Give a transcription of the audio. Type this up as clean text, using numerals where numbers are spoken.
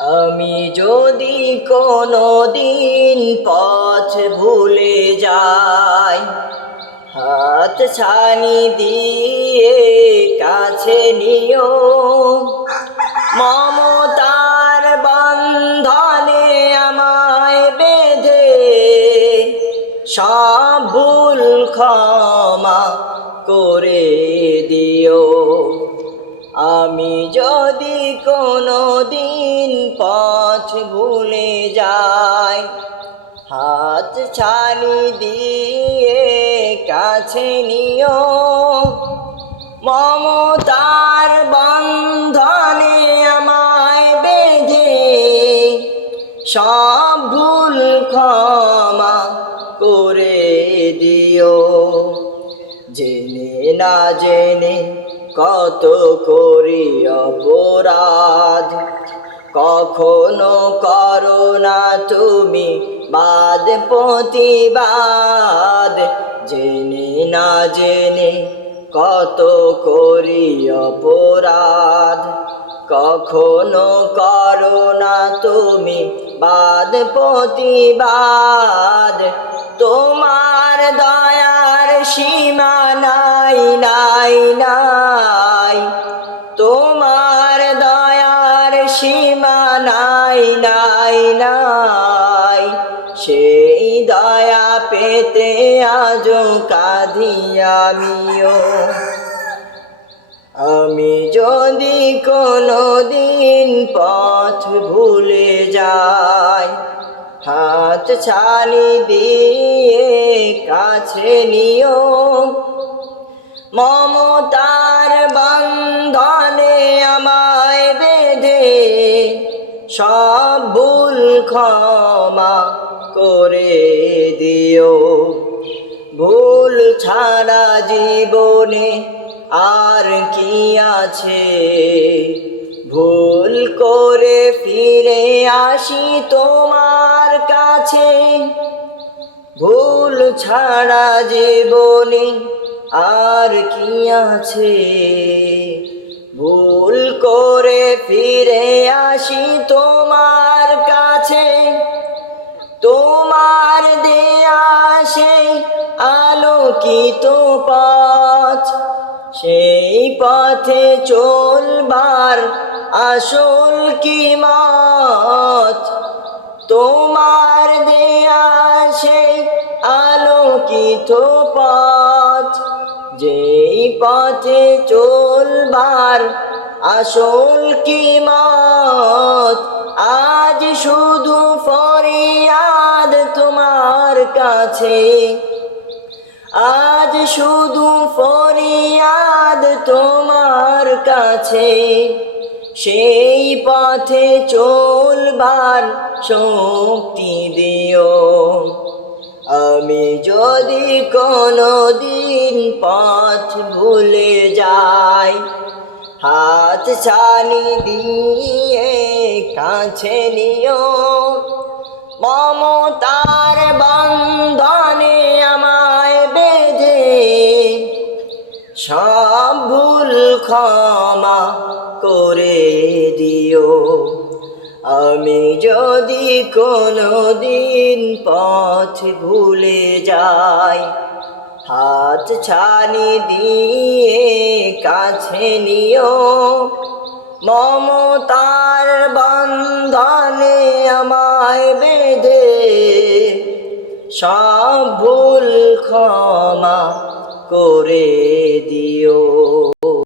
আমি যদি কোনো দিন পথ ভুলে যাই, হাত ছানি দিয়ে কাছে নিও, মমতার বন্ধনে আমায় বেঁধে সব ভুল ক্ষমা করে দিও। আমি যদি কোনো দিন পথ ভুলে যাই, হাত ছানি দিয়ে কাছে নিও, মমতার বন্ধনে আমায় বেঁধে সব ভুল ক্ষমা করে দিও। জেনে না জেনে কত করি অপরাধ, কখনো করো না তুমি বাদ প্রতিবাদ। জেনে না জেনে কত করি অপরাধ, কখনো করো না তুমি বাদ প্রতিবাদ। তোমার দয়ার সীমা নাই নাই নাই, তোমার দয়ার সীমা নাই নাই নাই। সেই দয়া পেতে আজও কাঁদি আমিও। আমি যদি কোনো দিন পথ ভুলে যাই, হাত ছানি দিয়ে কাছে নিও, মমতার বন্ধনে আমায় বেঁধে সব ভুল ক্ষমা করে দিও। ভুল ছাড়া জীবনে আর কি আছে, ভুল করে ফিরে আসি তোমার কাছে। ভুল ছাড়া জীবনে আর কি আছে, ভুল করে ফিরে আসি তোমার কাছে। তোমার দেয়া সেই আলোকিত পথ, সেই পথে চলবার আসল কিমত। তোমার দেয়া সেই আলোকিত পথ, যেই পথে চলবার আসল কিমত। আজ শুধু ফরিয়াদ তোমার কাছে, আজ শুধু ফরিয়াদ তোমার কাছে। সেই পথে চলবার শক্তি দিও। আমি যদি কোনো দিন পথ ভুলে যাই, হাত ছানি দিয়ে কাছে নিও, মমতার বন্ধনে আমায় বেঁধে সব ভুল ক্ষমা করে দিও। আমি যদি কোনো দিন পথ ভুলে যাই, হাত ছানি দিয়ে কাছে নিও, মমতার বন্ধনে আমায় বেঁধে সব ভুল ক্ষমা করে দিও।